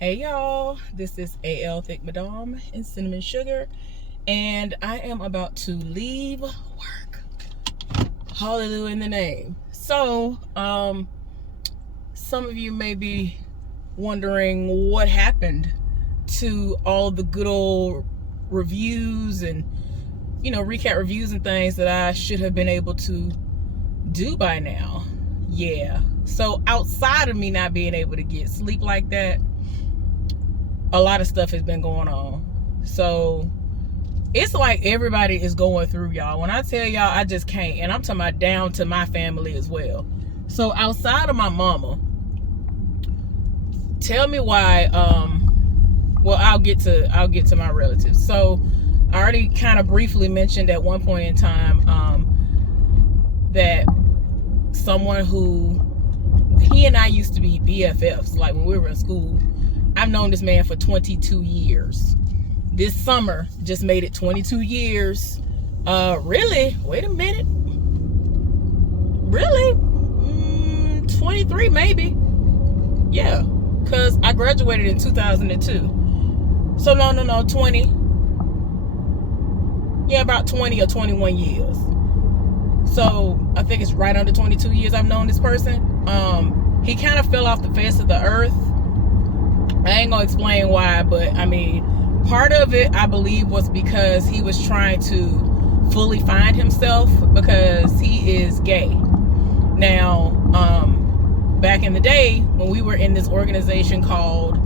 Hey y'all, this is AL Thick Madame and Cinnamon Sugar, and I am about to leave work. Hallelujah in the name. So, some of you may be wondering what happened to all the good old reviews and, recap reviews and things that I should have been able to do by now. Yeah. So, outside of me not being able to get sleep like that, a lot of stuff has been going on. So it's like everybody is going through, y'all. When I tell y'all, I just can't. And I'm talking about down to my family as well. So outside of my mama, tell me why, well, I'll get to my relatives. So I already kind of briefly mentioned at one point in time that someone who, he and I used to be BFFs, like when we were in school. I've known this man for 22 years. This summer just made it 22 years. Really? Wait a minute. Really? 23 maybe. Yeah, because I graduated in 2002. So no, 20. Yeah, about 20 or 21 years. So I think it's right under 22 years I've known this person. He kind of fell off the face of the earth. I ain't gonna explain why, but I mean, part of it I believe was because he was trying to fully find himself, because he is gay. Now, back in the day when we were in this organization called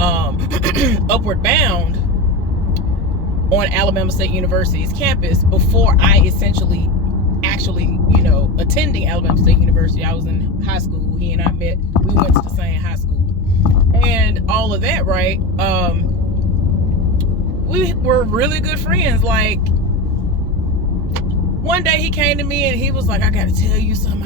Upward Bound on Alabama State University's campus, before I essentially actually, attending Alabama State University, I was in high school. He and I met, we went to the same high school. And all of that, right? We were really good friends. Like, one day he came to me and he was like, I gotta tell you something.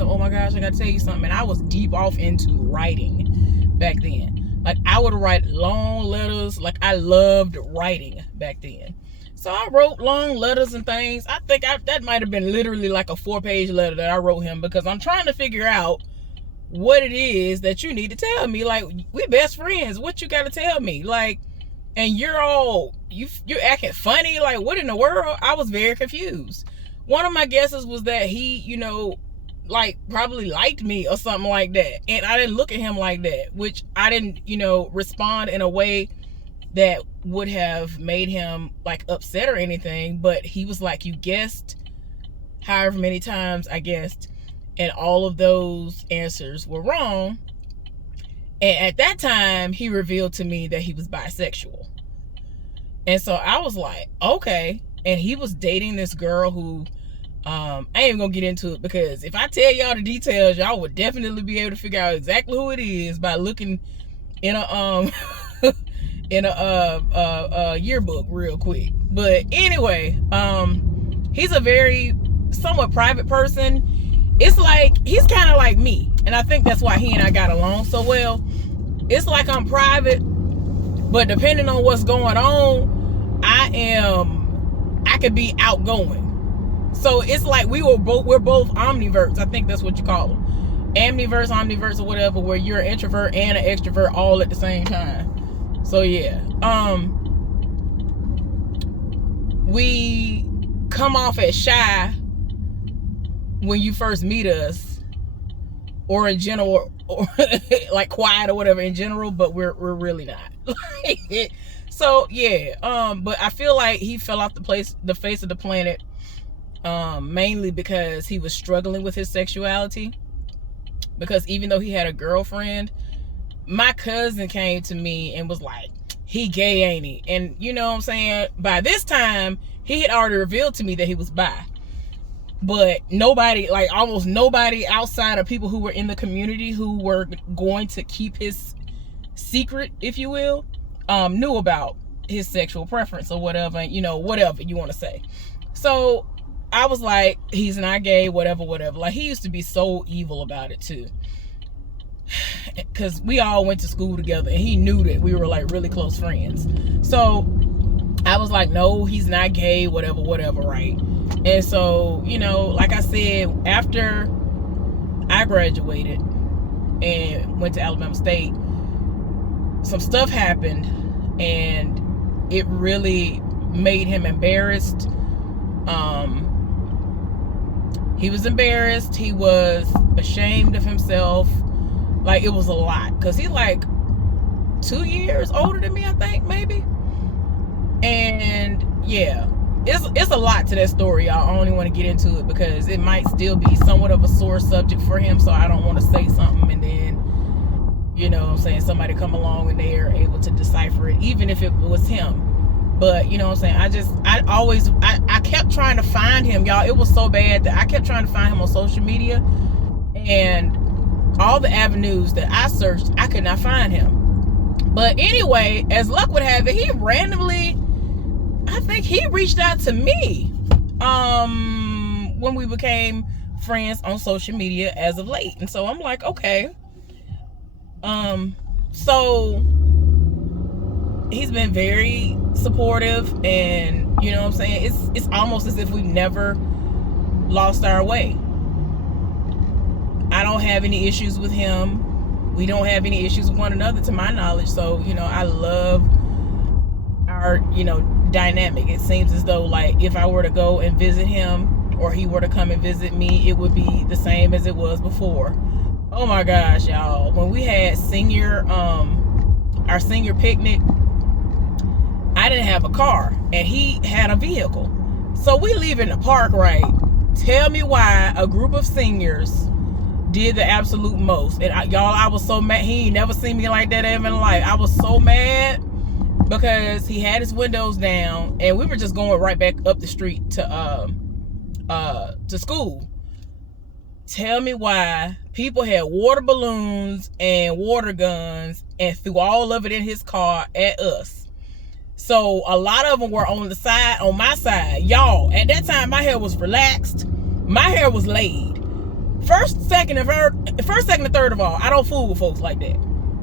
Oh my gosh, I gotta tell you something. And I was deep off into writing back then. Like, I would write long letters. Like, I loved writing back then. So I wrote long letters and things. I think that might have been literally like a 4-page letter that I wrote him, because I'm trying to figure out what it is that you need to tell me. Like, we best friends. What you got to tell me? Like, and you're acting funny. Like, what in the world? I was very confused. One of my guesses was that he, like, probably liked me or something like that. And I didn't look at him like that, which I didn't, respond in a way that would have made him like upset or anything. But he was like, you guessed however many times I guessed, and all of those answers were wrong. And at that time, he revealed to me that he was bisexual. And so I was like, okay. And he was dating this girl who, I ain't even gonna get into it, because if I tell y'all the details, y'all would definitely be able to figure out exactly who it is by looking in a in a yearbook real quick. But anyway, he's a very somewhat private person. It's like, he's kind of like me, and I think that's why he and I got along so well. It's like I'm private, but depending on what's going on, I could be outgoing. So it's like we're both omniverts. I think that's what you call them. Omniverse, or whatever, where you're an introvert and an extrovert all at the same time. So yeah. We come off as shy when you first meet us, or in general, or like quiet or whatever in general, but we're really not. So yeah, but I feel like he fell off the face of the planet, mainly because he was struggling with his sexuality. Because even though he had a girlfriend, my cousin came to me and was like, he gay, ain't he? And you know what I'm saying? By this time, he had already revealed to me that he was bi. But nobody, like almost nobody outside of people who were in the community who were going to keep his secret, if you will, knew about his sexual preference or whatever, whatever you want to say. So I was like, he's not gay, whatever. Like, he used to be so evil about it too. Because we all went to school together, and he knew that we were like really close friends. So I was like, no, he's not gay, whatever, right? And so, like I said, after I graduated and went to Alabama State, some stuff happened, and it really made him embarrassed. He was embarrassed. He was ashamed of himself. Like, it was a lot, because he's like 2 years older than me, I think, maybe. And yeah, it's a lot to that story, y'all. I don't even want to get into it because it might still be somewhat of a sore subject for him, so I don't want to say something and then, you know what I'm saying, somebody come along and they are able to decipher it, even if it was him. But you know what I'm saying, I kept trying to find him, y'all. It was so bad that I kept trying to find him on social media, and all the avenues that I searched, I could not find him. But anyway, as luck would have it, he randomly, I think he reached out to me when we became friends on social media as of late. And so I'm like, okay. So he's been very supportive, and you know what I'm saying, it's almost as if we never lost our way. I don't have any issues with him. We don't have any issues with one another, to my knowledge. So, you know, I love our, you know, dynamic. It seems as though, like, if I were to go and visit him, or he were to come and visit me, it would be the same as it was before. Oh my gosh, y'all. When we had our senior picnic, I didn't have a car, and he had a vehicle. So we leave in the park, right? Tell me why a group of seniors did the absolute most. And I was so mad. He ain't never seen me like that ever in life. I was so mad because he had his windows down, and we were just going right back up the street to school. Tell me why people had water balloons and water guns and threw all of it in his car at us. So a lot of them were on my side. Y'all, at that time, my hair was relaxed. My hair was laid. First, second, and third of all, I don't fool with folks like that.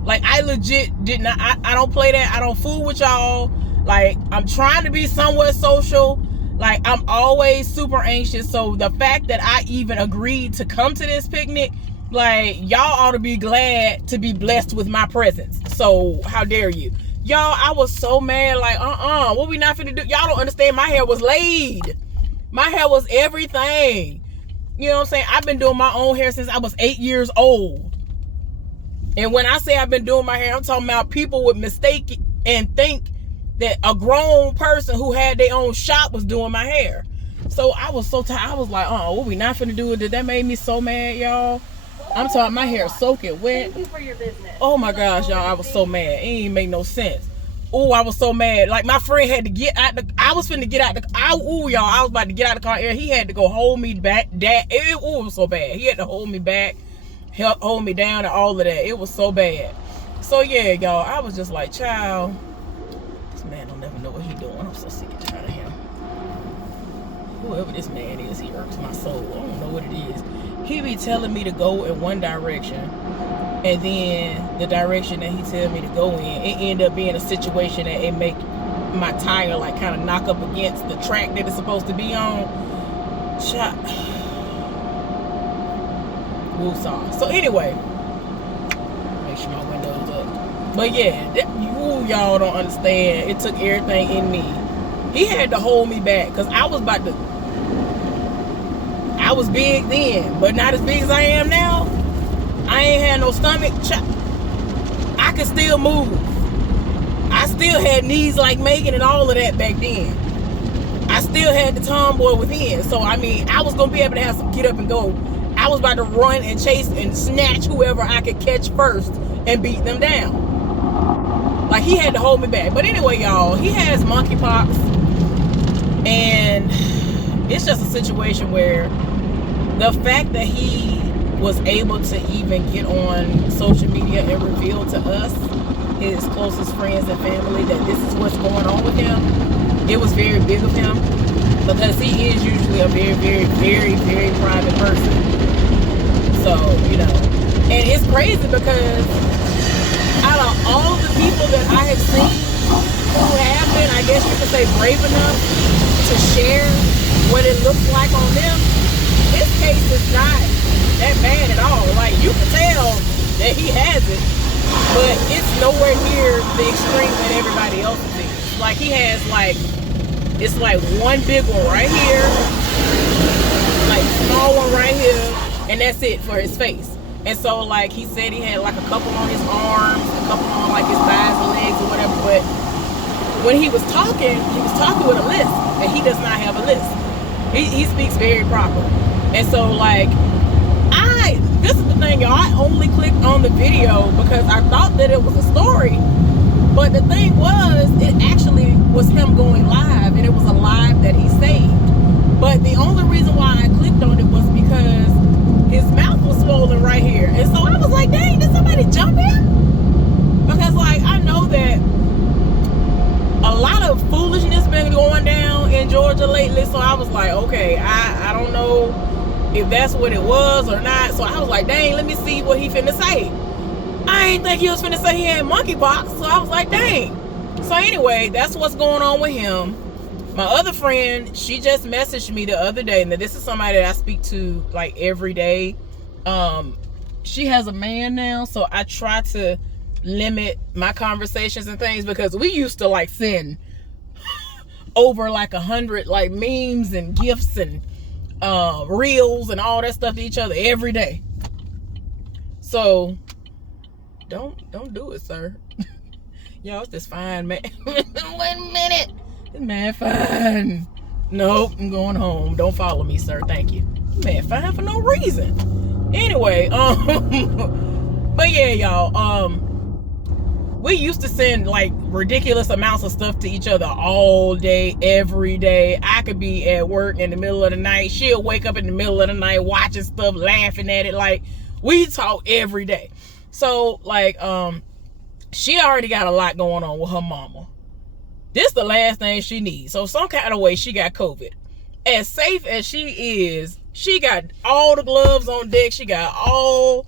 Like, I legit did not, I don't play that. I don't fool with y'all. Like, I'm trying to be somewhat social. Like, I'm always super anxious. So the fact that I even agreed to come to this picnic, like, y'all ought to be glad to be blessed with my presence. So how dare you? Y'all, I was so mad. Like, what we not finna do? Y'all don't understand. My hair was laid. My hair was everything. You know what I'm saying? I've been doing my own hair since I was 8 years old. And when I say I've been doing my hair, I'm talking about people would mistake it and think that a grown person who had their own shop was doing my hair. So I was so tired. I was like, what we not finna do with it? That made me so mad, y'all. I'm talking my hair soaking wet. Thank you for your business. Oh my gosh, y'all. I was so mad. It ain't make no sense. Oh, I was so mad. Like, my friend had to get out I was finna get out y'all. I was about to get out the car. He had to go hold me back. It was so bad. He had to hold me back, help hold me down, and all of that. It was so bad. So yeah, y'all, I was just like, child, this man don't never know what he doing. I'm so sick and tired of him. Whoever this man is, he irks my soul. I don't know what it is. He be telling me to go in one direction, and then the direction that he tell me to go in, it end up being a situation that it make my tire like kind of knock up against the track that it's supposed to be on. Woosah. So anyway, make sure my window's up. But yeah, y'all don't understand. It took everything in me. He had to hold me back because I was big then, but not as big as I am now. I ain't had no stomach. I could still move. I still had knees like Megan and all of that back then. I still had the tomboy within. So, I mean, I was going to be able to have some get up and go. I was about to run and chase and snatch whoever I could catch first and beat them down. Like, he had to hold me back. But anyway, y'all, he has monkeypox. And it's just a situation where the fact that he was able to even get on social media and reveal to us, his closest friends and family, that this is what's going on with him, it was very big of him, because he is usually a very, very, very, very private person. So, you know, and it's crazy because out of all the people that I have seen who have been, I guess you could say, brave enough to share what it looks like on them, his case is not that bad at all. Like, you can tell that he has it. but it's nowhere near the extreme that everybody else is. Like he has like, it's like one big one right here, like small one right here, and that's it for his face. And so like he said he had like a couple on his arms, a couple on like his thighs and legs or whatever, but when he was talking with a lisp, and he does not have a lisp. He speaks very proper. And so like, this is the thing, y'all, I only clicked on the video because I thought that it was a story, but the thing was, it actually was him going live, and it was a live that he saved. But the only reason why I clicked on it was because his mouth was swollen right here. And so I was like, dang, did somebody jump in? Because like, I know that a lot of foolishness been going down in Georgia lately, so I was like, okay, I don't know if that's what it was or not. So I was like, dang, let me see what he finna say. I ain't think he was finna say he had monkeypox, so I was like, dang. So anyway, that's what's going on with him. My other friend, she just messaged me the other day, and this is somebody that I speak to like every day. She has a man now, so I try to limit my conversations and things, because we used to like send over like 100 like memes and gifts and reels and all that stuff to each other every day. So don't do it, sir. Yo, it's this fine man. Wait a minute, this man fine. Nope, I'm going home. Don't follow me, sir. Thank you. Man fine for no reason. Anyway, but yeah, y'all, we used to send like ridiculous amounts of stuff to each other all day, every day. I could be at work in the middle of the night. She'll wake up in the middle of the night watching stuff, laughing at it. Like, we talk every day. So like, she already got a lot going on with her mama. This the last thing she needs. So some kind of way she got COVID. As safe as she is, she got all the gloves on deck. She got all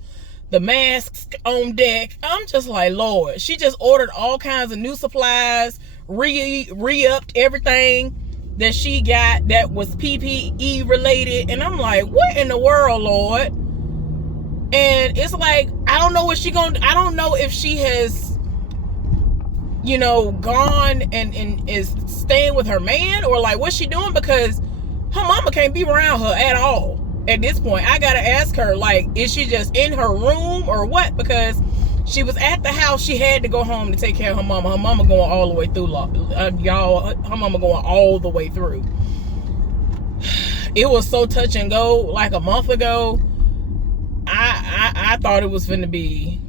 the masks on deck. I'm just like, Lord. She just ordered all kinds of new supplies, re-upped everything that she got that was PPE related. And I'm like, what in the world, Lord? And it's like, I don't know what she gonna, I don't know if she has, you know, gone and is staying with her man, or like what's she doing, because her mama can't be around her at all. At this point, I gotta ask her, like, is she just in her room or what? Because she was at the house, she had to go home to take care of her mama. Her mama going all the way through, y'all. Her mama going all the way through. It was so touch and go. Like a month ago, I thought it was finna be,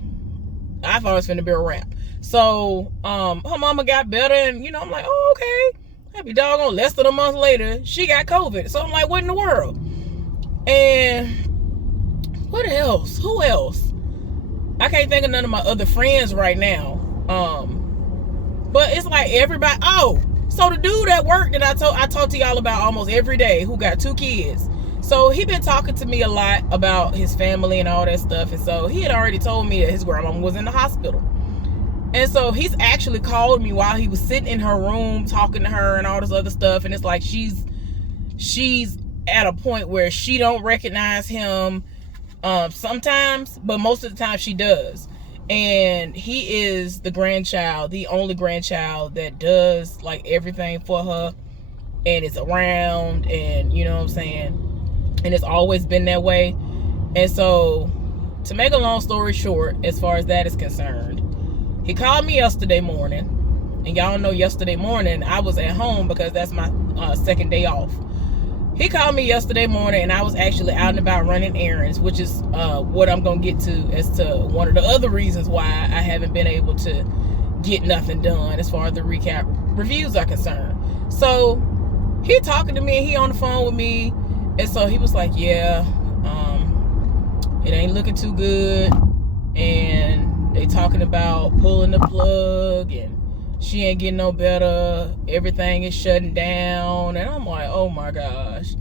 a wrap. So her mama got better, and you know, I'm like, oh, okay. Happy doggone, less than a month later, she got COVID. So I'm like, what in the world? And what else? Who else? I can't think of none of my other friends right now. But it's like everybody. Oh, so the dude at work that I talk to y'all about almost every day, who got 2 kids. So he been talking to me a lot about his family and all that stuff. And so he had already told me that his grandma was in the hospital. And so he's actually called me while he was sitting in her room talking to her and all this other stuff. And it's like she's at a point where she don't recognize him sometimes, but most of the time she does. And he is the grandchild, the only grandchild that does like everything for her and is around, and you know what I'm saying, and it's always been that way. And so, to make a long story short, as far as that is concerned, he called me yesterday morning, and y'all know yesterday morning I was at home because that's my second day off. He called me yesterday morning, and I was actually out and about running errands, which is what I'm going to get to as to one of the other reasons why I haven't been able to get nothing done as far as the recap reviews are concerned. So he talking to me, and he on the phone with me, and so he was like, yeah, it ain't looking too good, and they talking about pulling the plug, and she ain't getting no better, everything is shutting down. And I'm like, oh my gosh.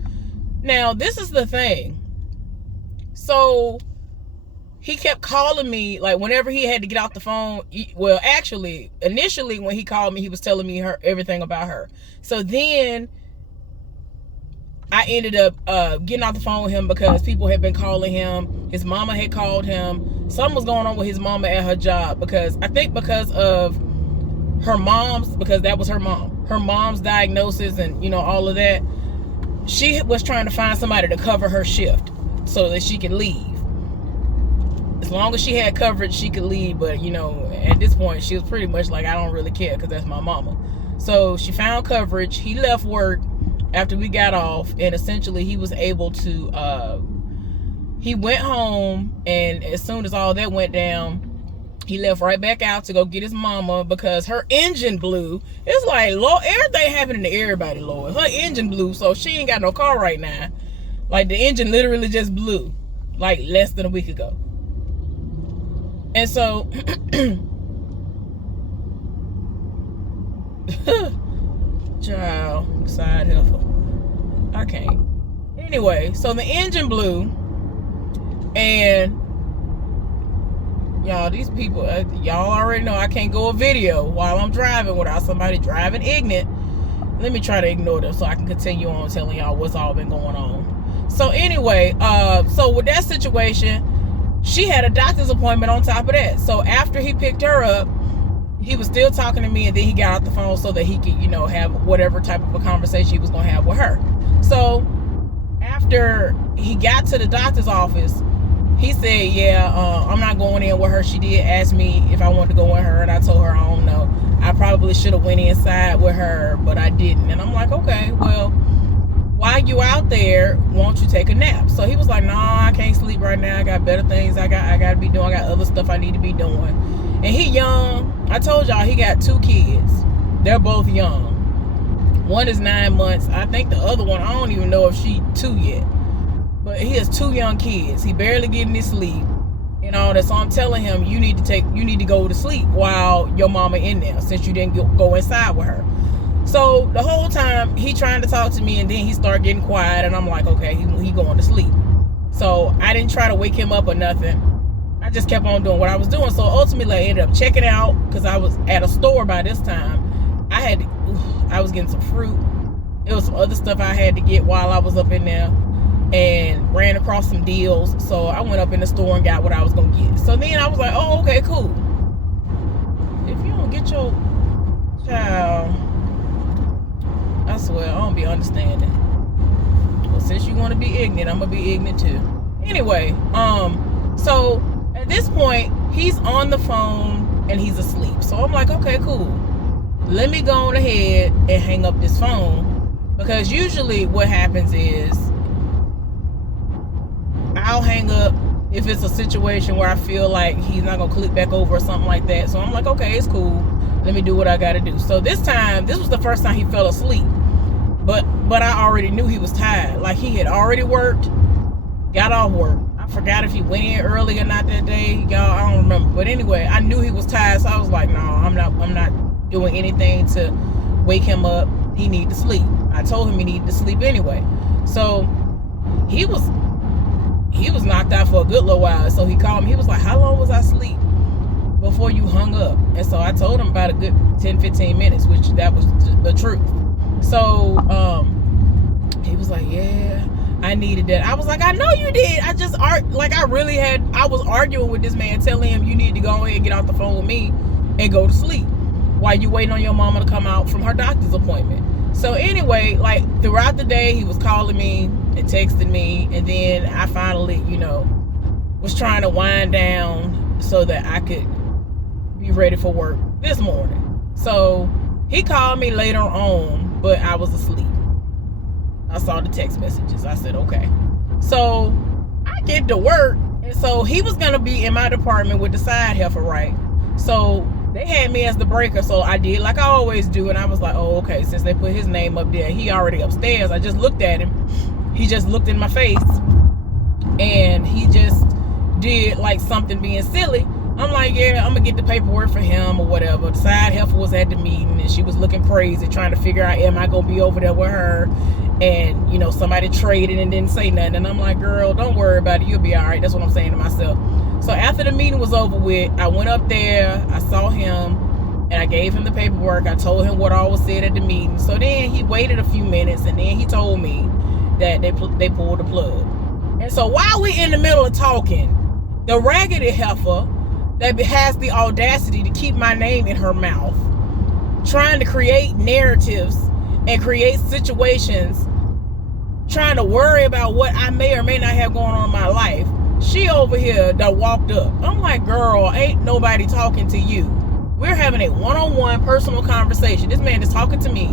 Now this is the thing. So he kept calling me, like whenever he had to get off the phone. Well, actually, initially when he called me, he was telling me everything about her. So then I ended up getting off the phone with him because people had been calling him. His mama had called him. Something was going on with his mama at her job because I think because of her mom's, because that was her mom. Her mom's diagnosis and, you know, all of that. She was trying to find somebody to cover her shift so that she could leave. As long as she had coverage, she could leave. But, you know, at this point, she was pretty much like, I don't really care because that's my mama. So she found coverage. He left work after we got off, and essentially he was able to, he went home, and as soon as all that went down, he left right back out to go get his mama because her engine blew. It's like, Lord, everything happening to everybody, Lord. Her engine blew, so she ain't got no car right now. Like, the engine literally just blew, like, less than a week ago. And so, child, side heifer. I can't. Anyway, so the engine blew, and y'all, these people, y'all already know I can't go a video while I'm driving without somebody driving ignorant. Let me try to ignore them so I can continue on telling y'all what's all been going on. So anyway, so with that situation, she had a doctor's appointment on top of that. So after he picked her up, he was still talking to me, and then he got off the phone so that he could, you know, have whatever type of a conversation he was going to have with her. So after he got to the doctor's office, he said, yeah, I'm not going in with her. She did ask me if I wanted to go with her, and I told her I don't know. I probably should have went inside with her, but I didn't. And I'm like, okay, well, while you out there, won't you take a nap? So he was like, no, I can't sleep right now. I got better things I got to be doing. I got other stuff I need to be doing. And he young. I told y'all he got 2 kids. They're both young. One is 9 months. I think the other one, I don't even know if she 2 yet. But he has 2 young kids. He barely getting his sleep and all that. So I'm telling him, you need to go to sleep while your mama in there, since you didn't go inside with her. So the whole time he trying to talk to me, and then he started getting quiet, and I'm like, okay, he going to sleep. So I didn't try to wake him up or nothing. I just kept on doing what I was doing. So ultimately I ended up checking out because I was at a store by this time. I was getting some fruit. There was some other stuff I had to get while I was up in there, and ran across some deals. So I went up in the store and got what I was gonna get. So then I was like, oh, okay, cool. If you don't get your child, I swear I don't be understanding. But since you want to be ignorant, I'm gonna be ignorant too. Anyway, so at this point he's on the phone and he's asleep. So I'm like, okay, cool. Let me go on ahead and hang up this phone, because usually what happens is I'll hang up if it's a situation where I feel like he's not gonna click back over or something like that. So I'm like, okay, it's cool. Let me do what I gotta do. So this was the first time he fell asleep. But I already knew he was tired. Like, he had already worked, got off work. I forgot if he went in early or not that day. Y'all, I don't remember. But anyway, I knew he was tired, so I was like, no, I'm not doing anything to wake him up. He needed to sleep. I told him he needed to sleep anyway. So he was knocked out for a good little while. So he called me. He was like, how long was I asleep before you hung up? And so I told him about a good 10-15 minutes, which that was the truth. So he was like, yeah, I needed that. I was like, I know you did. I was arguing with this man, telling him you need to go ahead and get off the phone with me and go to sleep while you waiting on your mama to come out from her doctor's appointment. So anyway, like, throughout the day, he was calling me and texting me, and then I finally, was trying to wind down so that I could be ready for work this morning. So he called me later on, but I was asleep. I saw the text messages. I said, okay. So I get to work, and so he was gonna be in my department with the side heifer, right? So they had me as the breaker, so I did like I always do, and I was like, oh, okay, since they put his name up there, he already upstairs. I just looked at him. He just looked in my face, and he just did like something being silly. I'm like, yeah, I'm gonna get the paperwork for him or whatever. The side heifer was at the meeting, and she was looking crazy, trying to figure out, am I gonna be over there with her? And somebody traded and didn't say nothing. And I'm like, girl, don't worry about it, you'll be all right. That's what I'm saying to myself. So after the meeting was over with, I went up there, I saw him, and I gave him the paperwork. I told him what all was said at the meeting. So then he waited a few minutes, and then he told me that they pulled the plug. And so while we in the middle of talking, the raggedy heifer that has the audacity to keep my name in her mouth, trying to create narratives and create situations, trying to worry about what I may or may not have going on in my life, she over here that walked up. I'm like, girl, ain't nobody talking to you. We're having a one-on-one personal conversation. This man is talking to me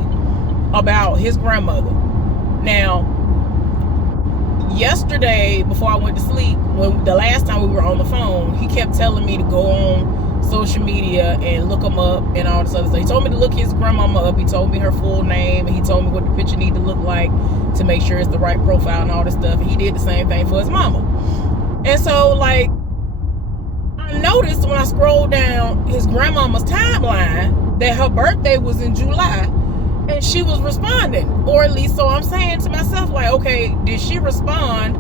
about his grandmother. Now, yesterday, before I went to sleep, when the last time we were on the phone, he kept telling me to go on social media and look him up and all this other stuff. He told me to look his grandmama up. He told me her full name, and he told me what the picture need to look like to make sure it's the right profile and all this stuff. And he did the same thing for his mama. And so, like, I noticed when I scrolled down his grandmama's timeline that her birthday was in July, and she was responding, or at least so I'm saying to myself, like, okay, did she respond,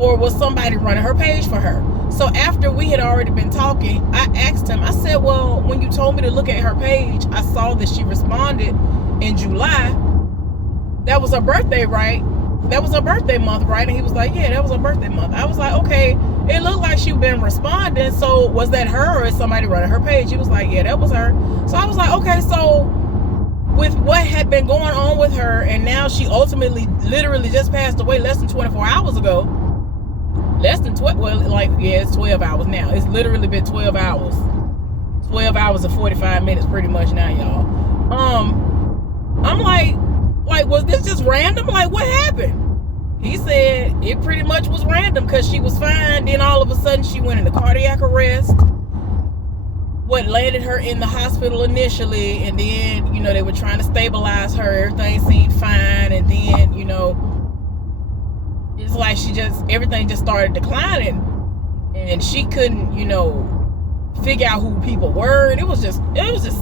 or was somebody running her page for her? So after we had already been talking, I asked him, I said, well, when you told me to look at her page, I saw that she responded in July. That was her birthday, right? That was her birthday month, right? And he was like, yeah, that was her birthday month. I was like, okay, it looked like she'd been responding, so was that her, or is somebody running her page? He was like, yeah, that was her. So I was like, okay, so with what had been going on with her, and now she ultimately literally just passed away less than 24 hours ago. Less than 12, well, like, yeah, it's 12 hours now. It's literally been 12 hours. 12 hours and 45 minutes pretty much now, y'all. I'm like, was this just random? Like, what happened? He said it pretty much was random because she was fine. Then all of a sudden she went into cardiac arrest. What landed her in the hospital initially, and then, you know, they were trying to stabilize her. Everything seemed fine, and then, you know, it's like everything just started declining, and she couldn't, you know, figure out who people were, and it was just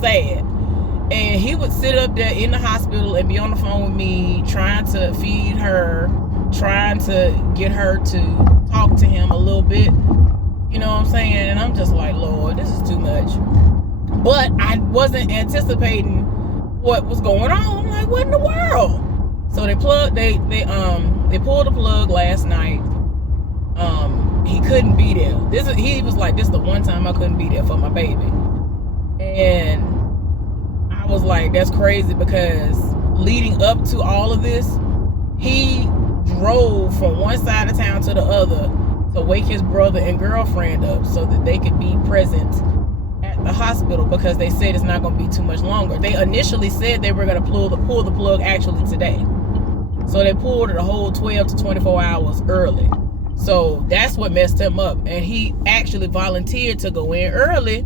sad. And he would sit up there in the hospital and be on the phone with me, trying to feed her, trying to get her to talk to him a little bit. You know what I'm saying? And I'm just like, Lord, this is too much. But I wasn't anticipating what was going on. I'm like, what in the world? So they pulled the plug last night. He couldn't be there. He was like, this is the one time I couldn't be there for my baby. And I was like, that's crazy, because leading up to all of this, he drove from one side of town to the other to wake his brother and girlfriend up so that they could be present at the hospital, because they said it's not going to be too much longer. They initially said they were going to pull the plug actually today. So they pulled it a whole 12 to 24 hours early. So that's what messed him up. And he actually volunteered to go in early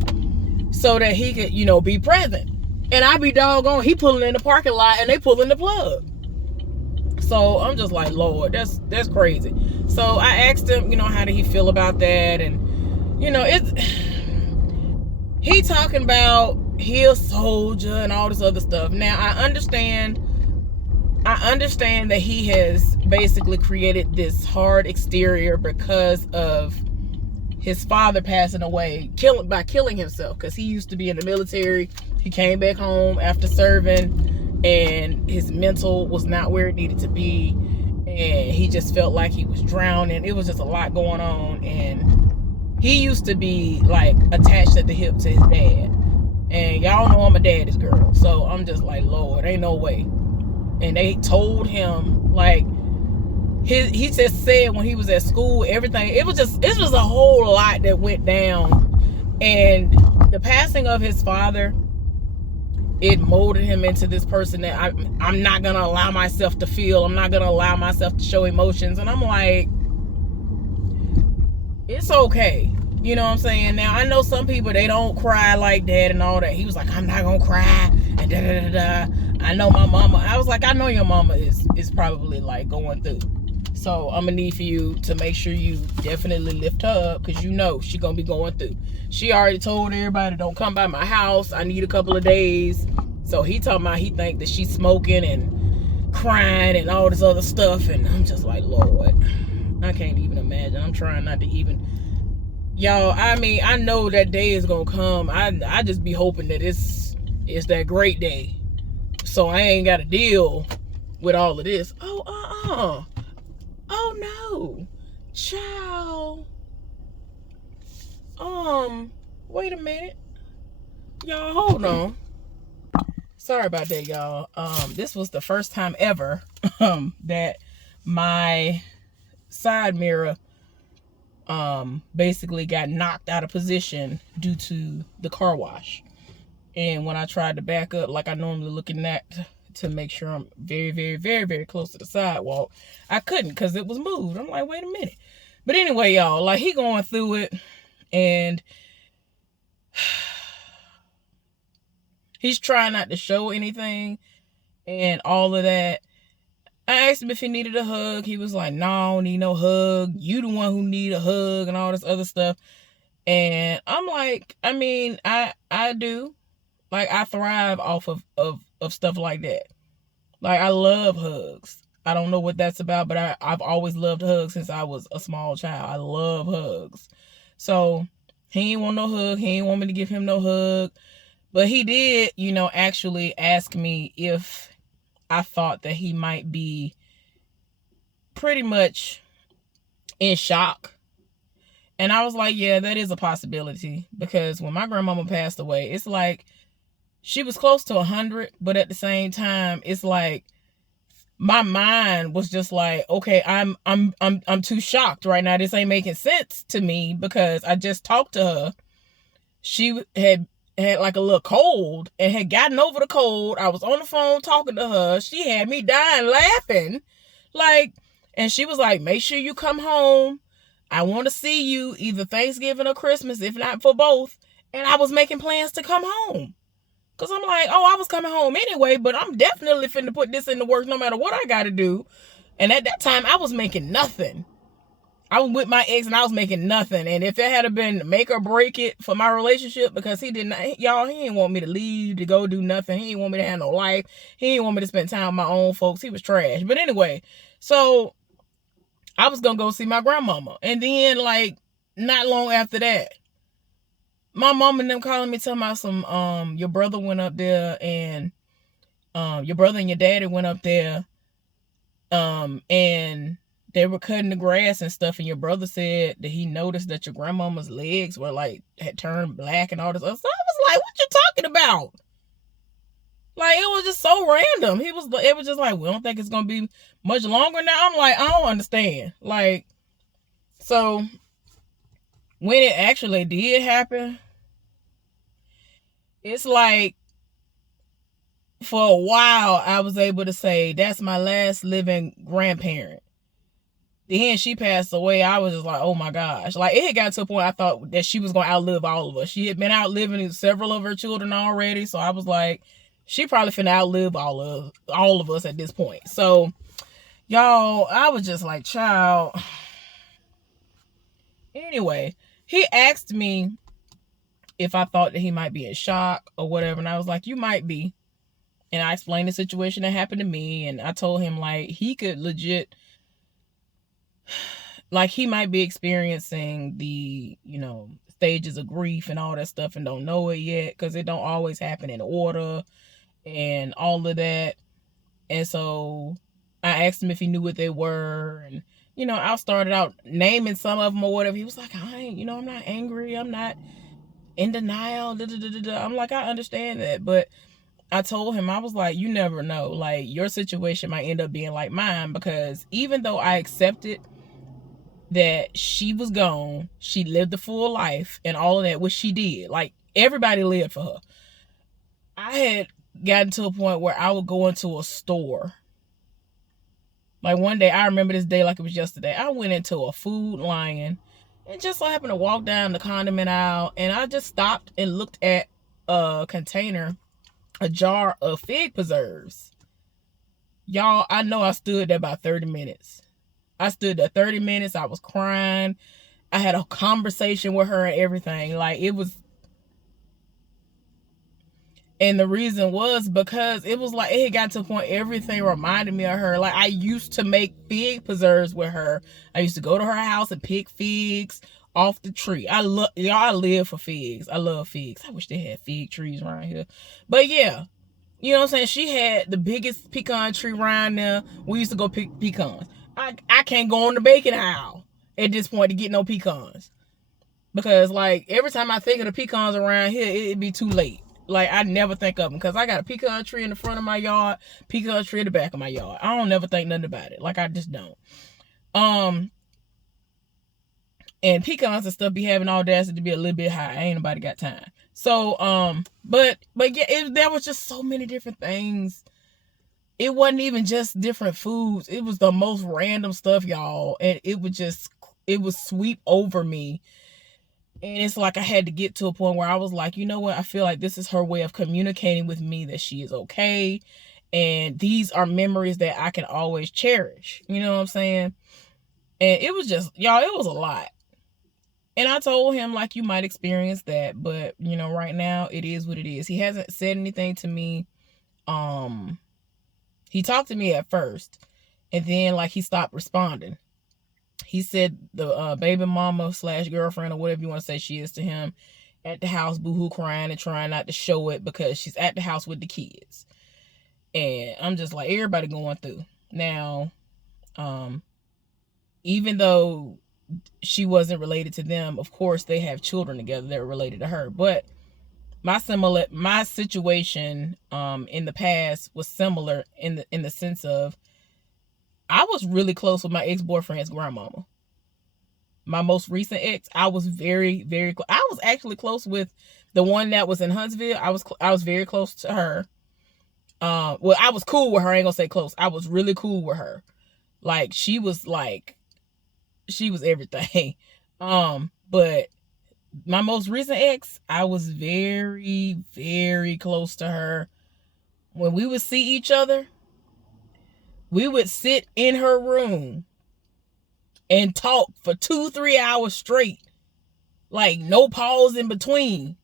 so that he could, you know, be present. And I be doggone, he pulling in the parking lot and they pulling the plug. So I'm just like, Lord, that's crazy. So I asked him, you know, how did he feel about that? And, you know, he talking about he a soldier and all this other stuff. Now, I understand that he has basically created this hard exterior because of his father passing away, by killing himself, because he used to be in the military. He came back home after serving, and his mental was not where it needed to be, and he just felt like he was drowning. It was just a lot going on, and he used to be like attached at the hip to his dad. And y'all know I'm a daddy's girl, so I'm just like, Lord, ain't no way. And they told him, like, he just said when he was at school, everything, it was a whole lot that went down. And the passing of his father, it molded him into this person that I'm not gonna allow myself to feel. I'm not gonna allow myself to show emotions. And I'm like, it's okay. You know what I'm saying? Now, I know some people, they don't cry like that and all that. He was like, I'm not gonna cry, and da da da da. I know my mama. I was like, I know your mama is probably like going through. So I'm gonna need for you to make sure you definitely lift her up, because you know she gonna be going through. She already told everybody, don't come by my house, I need a couple of days. So he talking about he think that she's smoking and crying and all this other stuff. And I'm just like, Lord, I can't even imagine. I'm trying not to even, y'all, I mean, I know that day is gonna come. I just be hoping that it's that great day, so I ain't gotta deal with all of this. Oh, Oh no. Child. Wait a minute. Y'all, hold on. Sorry about that, y'all. This was the first time ever that my side mirror basically got knocked out of position due to the car wash. And when I tried to back up like I normally look in that to make sure I'm very, very, very, very close to the sidewalk, I couldn't because it was moved. I'm like, wait a minute. But anyway, y'all, like he going through it and he's trying not to show anything and all of that. I asked him if he needed a hug. He was like, no, I don't need no hug. You the one who need a hug and all this other stuff. And I'm like, I mean, I do. Like, I thrive off of stuff like that. Like, I love hugs. I don't know what that's about, but I've always loved hugs since I was a small child. I love hugs. So, he ain't want no hug. He ain't want me to give him no hug. But he did, actually ask me if I thought that he might be pretty much in shock. And I was like, yeah, that is a possibility. Because when my grandmama passed away, it's like she was close to 100, but at the same time, it's like my mind was just like, okay, I'm too shocked right now. This ain't making sense to me because I just talked to her. She had like a little cold and had gotten over the cold. I was on the phone talking to her. She had me dying laughing. Like, and she was like, make sure you come home. I want to see you either Thanksgiving or Christmas, if not for both. And I was making plans to come home. Because I'm like, oh, I was coming home anyway, but I'm definitely finna put this into work no matter what I got to do. And at that time, I was making nothing. I was with my ex and I was making nothing. And if it had been make or break it for my relationship, because he didn't, y'all, he didn't want me to leave, to go do nothing. He didn't want me to have no life. He didn't want me to spend time with my own folks. He was trash. But anyway, so I was going to go see my grandmama. And then, like, not long after that, my mom and them calling me talking about some, your brother went up there and, your brother and your daddy went up there, and they were cutting the grass and stuff, and your brother said that he noticed that your grandmama's legs were like, had turned black and all this other stuff. I was like, what you talking about? Like, it was just so random. It was just like, we don't think it's going to be much longer now. I'm like, I don't understand. Like, so when it actually did happen, it's like, for a while, I was able to say, that's my last living grandparent. Then she passed away. I was just like, oh my gosh. Like, it had got to a point I thought that she was going to outlive all of us. She had been outliving several of her children already. So I was like, she probably finna outlive all of us at this point. So, y'all, I was just like, child. Anyway, he asked me if I thought that he might be in shock or whatever. And I was like, you might be. And I explained the situation that happened to me. And I told him, like, he could legit, like, he might be experiencing the, stages of grief and all that stuff and don't know it yet because it don't always happen in order and all of that. And so I asked him if he knew what they were. And, I started out naming some of them or whatever. He was like, I'm not angry. I'm not in denial. I'm like, I understand that. But I told him, I was like, you never know. Like, your situation might end up being like mine because even though I accepted that she was gone, she lived a full life and all of that, which she did. Like, everybody lived for her. I had gotten to a point where I would go into a store. Like, one day, I remember this day like it was yesterday. I went into a Food Lion and just so happened to walk down the condiment aisle, and I just stopped and looked at a container, a jar of fig preserves. Y'all, I know I stood there about 30 minutes. I stood there 30 minutes. I was crying. I had a conversation with her and everything. Like, it was. And the reason was because it was like, it had got to a point, everything reminded me of her. Like, I used to make fig preserves with her. I used to go to her house and pick figs off the tree. I live for figs. I love figs. I wish they had fig trees around here. But yeah, You know what I'm saying? She had the biggest pecan tree around there. We used to go pick pecans. I can't go on the bacon aisle at this point to get no pecans. Because, like, every time I think of the pecans around here, it'd be too late. Like, I never think of them. Because I got a pecan tree in the front of my yard, pecan tree in the back of my yard. I don't never think nothing about it. Like, I just don't. And pecans and stuff be having audacity to be a little bit high. Ain't nobody got time. So, but yeah, there was just so many different things. It wasn't even just different foods. It was the most random stuff, y'all. And it would sweep over me. And it's like I had to get to a point where I was like, you know what? I feel like this is her way of communicating with me that she is okay. And these are memories that I can always cherish. You know what I'm saying? And it was just, y'all, it was a lot. And I told him, like, you might experience that. But, you know, right now, it is what it is. He hasn't said anything to me. He talked to me at first. And then, like, he stopped responding. He said the baby mama / girlfriend or whatever you want to say she is to him at the house boohoo crying and trying not to show it because she's at the house with the kids. And I'm just like, everybody going through. Now, even though she wasn't related to them, of course they have children together that are related to her. But my situation in the past was similar in the sense of I was really close with my ex-boyfriend's grandmama. My most recent ex, I was very, very close. I was actually close with the one that was in Huntsville. I was very close to her. Well, I was cool with her. I ain't gonna say close. I was really cool with her. Like, she was everything. But my most recent ex, I was very, very close to her. When we would see each other, we would sit in her room and talk for 2-3 hours straight. Like, no pause in between.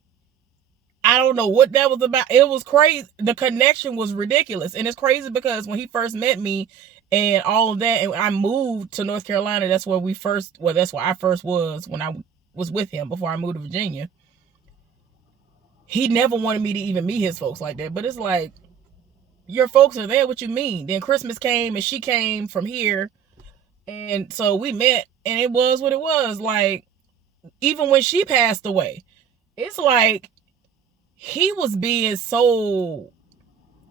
I don't know what that was about. It was crazy. The connection was ridiculous. And it's crazy because when he first met me and all of that, and I moved to North Carolina, that's where that's where I first was when I was with him before I moved to Virginia. He never wanted me to even meet his folks like that. But it's like, your folks are there, what you mean? Then Christmas came and she came from here. And so we met and it was what it was. Like, even when she passed away, it's like he was being so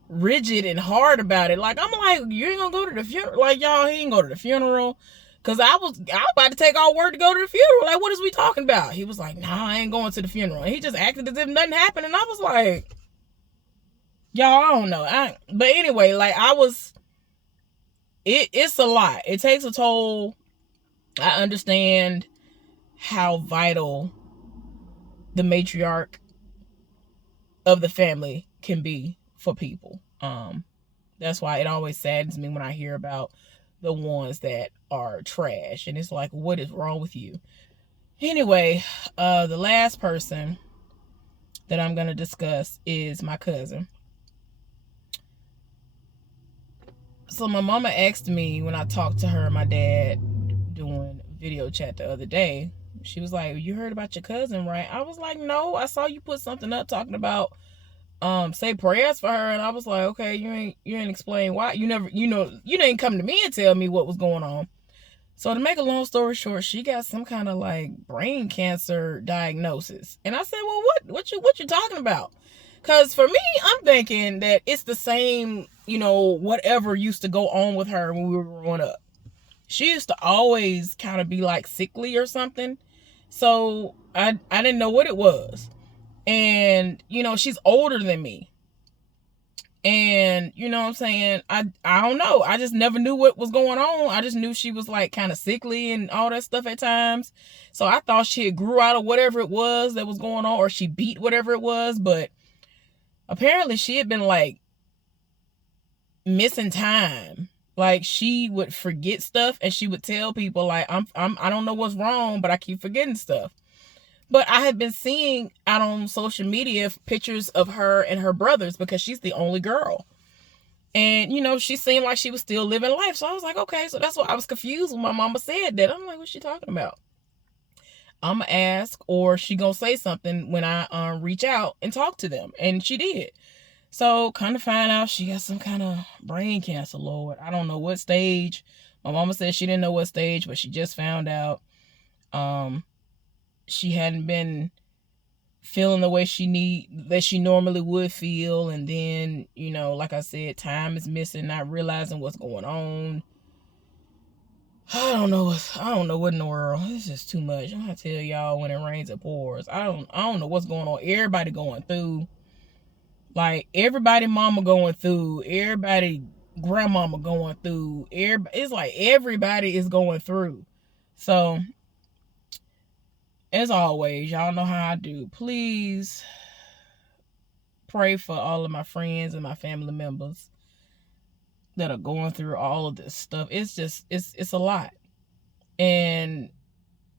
rigid and hard about it. Like, I'm like, you ain't gonna go to the funeral? Like, y'all, he ain't go to the funeral. Cause I was about to take all work to go to the funeral. Like, what is we talking about? He was like, nah, I ain't going to the funeral. And he just acted as if nothing happened. And I was like, y'all, I don't know. But anyway, like, it's a lot. It takes a toll. I understand how vital the matriarch of the family can be for people. That's why it always saddens me when I hear about the ones that are trash. And it's like, what is wrong with you? Anyway, the last person that I'm going to discuss is my cousin. So my mama asked me when I talked to her and my dad doing video chat the other day. She was like, you heard about your cousin, right? I was like, no, I saw you put something up talking about say prayers for her. And I was like, okay, you ain't explain why. You didn't come to me and tell me what was going on. So to make a long story short, she got some kind of like brain cancer diagnosis. And I said, well, what you talking about? Because for me, I'm thinking that it's the same, whatever used to go on with her when we were growing up. She used to always kind of be like sickly or something. So I didn't know what it was. And, she's older than me. And, you know what I'm saying? I don't know. I just never knew what was going on. I just knew she was like kind of sickly and all that stuff at times. So I thought she had grew out of whatever it was that was going on, or she beat whatever it was. But apparently she had been like missing time. Like, she would forget stuff and she would tell people like, I don't know what's wrong, but I keep forgetting stuff. But I had been seeing out on social media pictures of her and her brothers because she's the only girl. And, she seemed like she was still living life. So I was like, okay. So that's why I was confused when my mama said that. I'm like, what's she talking about? I'm going to ask, or she going to say something when I reach out and talk to them. And she did. So, kind of find out she got some kind of brain cancer, Lord. I don't know what stage. My mama said she didn't know what stage, but she just found out. She hadn't been feeling the way she normally would feel, and then, like I said, time is missing, not realizing what's going on. I don't know what in the world. This is too much. I tell y'all, when it rains it pours. I don't know what's going on. Everybody going through. Like, everybody mama going through. Everybody grandmama going through. It's like everybody is going through. So, as always, y'all know how I do. Please pray for all of my friends and my family members that are going through all of this stuff. It's just, it's a lot. And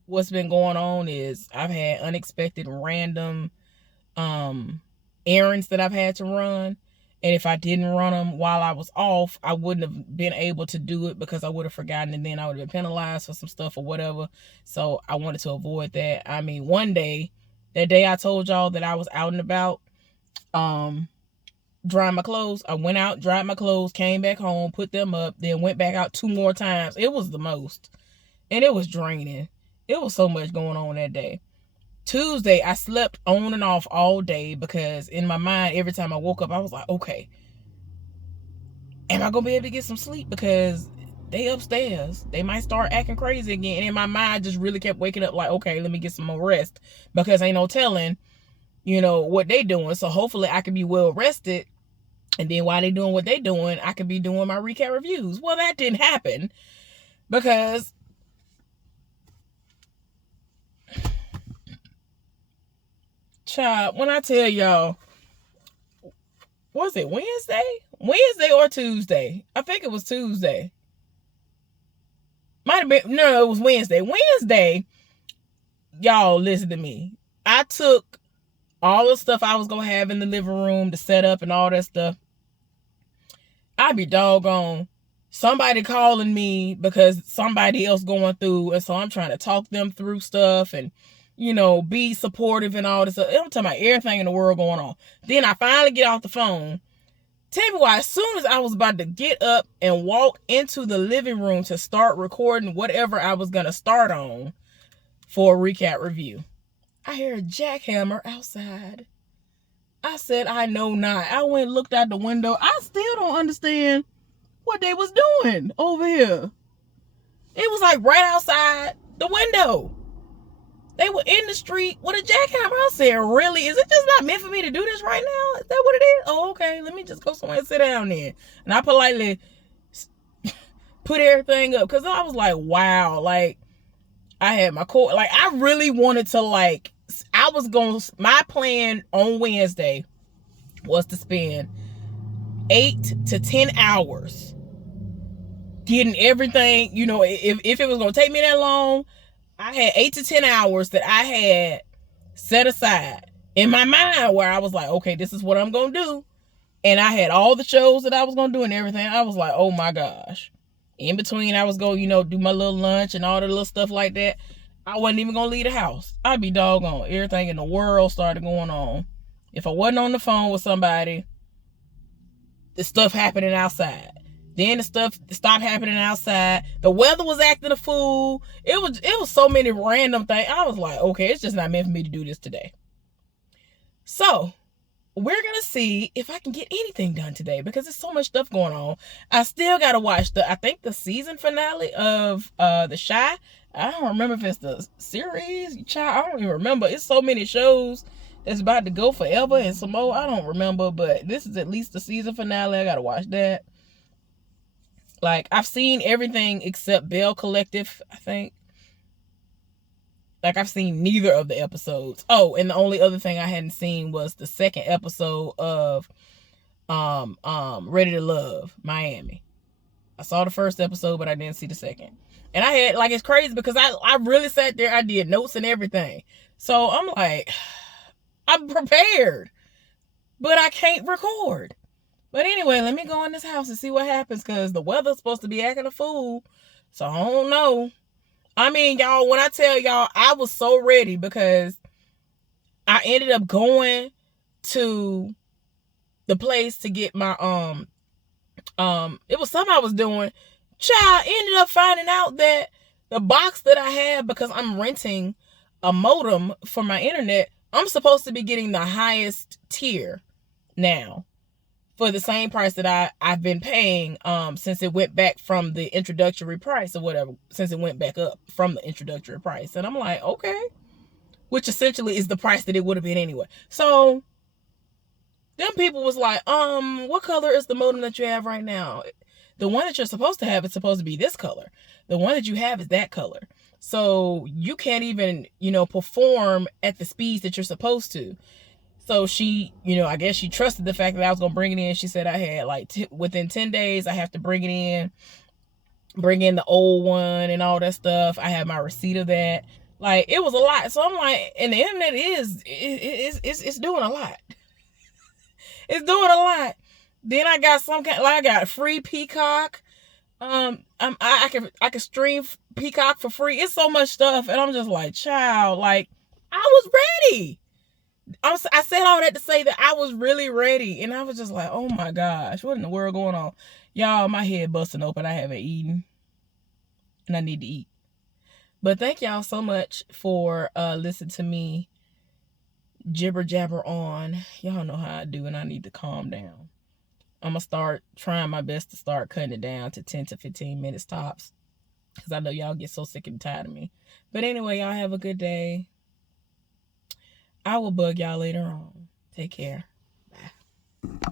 what's been going on is I've had unexpected random errands that I've had to run. And if I didn't run them while I was off, I wouldn't have been able to do it because I would have forgotten, and then I would have been penalized for some stuff or whatever. So I wanted to avoid that. I mean, one day, that day I told y'all that I was out and about, drying my clothes. I went out, dried my clothes, came back home, put them up, then went back out 2 more times. It was the most. And it was draining. It was so much going on that day. Tuesday, I slept on and off all day because in my mind, every time I woke up, I was like, okay, am I going to be able to get some sleep? Because they upstairs. They might start acting crazy again. And in my mind, just really kept waking up like, okay, let me get some more rest. Because ain't no telling, what they doing. So hopefully I can be well rested. And then while they doing what they doing, I could be doing my recap reviews. Well, that didn't happen because child, when I tell y'all, was it Wednesday or Tuesday? I think it was Tuesday. Might have been, no, it was Wednesday, y'all listen to me. I took all the stuff I was going to have in the living room to set up and all that stuff. I'd be doggone somebody calling me because somebody else going through, and so I'm trying to talk them through stuff and be supportive and all this stuff. I'm talking about everything in the world going on. Then I finally get off the phone. Tell me why, as soon as I was about to get up and walk into the living room to start recording whatever I was going to start on for a recap review, I hear a jackhammer outside. I said, I know not. I went and looked out the window. I still don't understand what they was doing over here. It was like right outside the window. They were in the street with a jackhammer. I said, really? Is it just not meant for me to do this right now? Is that what it is? Oh, okay. Let me just go somewhere and sit down there. And I politely put everything up. Because I was like, wow. Like, I had my core. Like, I really wanted to, my plan on Wednesday was to spend 8 to 10 hours getting everything, if it was going to take me that long, I had 8 to 10 hours that I had set aside in my mind where I was like, okay, this is what I'm going to do. And I had all the shows that I was going to do and everything. I was like, oh my gosh. In between, I was going to, do my little lunch and all the little stuff like that. I wasn't even going to leave the house. I'd be doggone. Everything in the world started going on. If I wasn't on the phone with somebody, the stuff happening outside. Then the stuff stopped happening outside. The weather was acting a fool. It was so many random things. I was like, okay, it's just not meant for me to do this today. So we're going to see if I can get anything done today because there's so much stuff going on. I still got to watch I think the season finale of The Chi. I don't remember if it's the series. I don't even remember. It's so many shows that's about to go forever and some more. I don't remember, but this is at least the season finale. I got to watch that. Like, I've seen everything except Bell Collective, I think. Like, I've seen neither of the episodes. Oh, and the only other thing I hadn't seen was the second episode of Ready to Love, Miami. I saw the first episode, but I didn't see the second. And I had, it's crazy because I really sat there. I did notes and everything. So I'm like, I'm prepared, but I can't record. But anyway, let me go in this house and see what happens because the weather's supposed to be acting a fool. So I don't know. I mean, y'all, when I tell y'all, I was so ready because I ended up going to the place to get my it was something I was doing. Child, ended up finding out that the box that I have, because I'm renting a modem for my internet, I'm supposed to be getting the highest tier now for the same price that I've been paying since it went back from the introductory price or whatever, since it went back up from the introductory price. And I'm like, okay, which essentially is the price that it would have been anyway. So them people was like, what color is the modem that you have right now? The one that you're supposed to have is supposed to be this color. The one that you have is that color. So you can't even, perform at the speeds that you're supposed to. So she, I guess she trusted the fact that I was going to bring it in. She said I had within 10 days, I have to bring in the old one and all that stuff. I have my receipt of that. Like, it was a lot. So I'm like, and the internet it's doing a lot. It's doing a lot. Then I got I got free Peacock. I can stream Peacock for free. It's so much stuff, and I'm just like, child, like, I was ready. I said all that to say that I was really ready, and I was just like, oh my gosh, what in the world going on? Y'all, my head busting open. I haven't eaten, and I need to eat. But thank y'all so much for listening to me jibber jabber on. Y'all know how I do, and I need to calm down. I'm going to start trying my best to start cutting it down to 10 to 15 minutes tops, because I know y'all get so sick and tired of me. But anyway, y'all have a good day. I will bug y'all later on. Take care. Bye.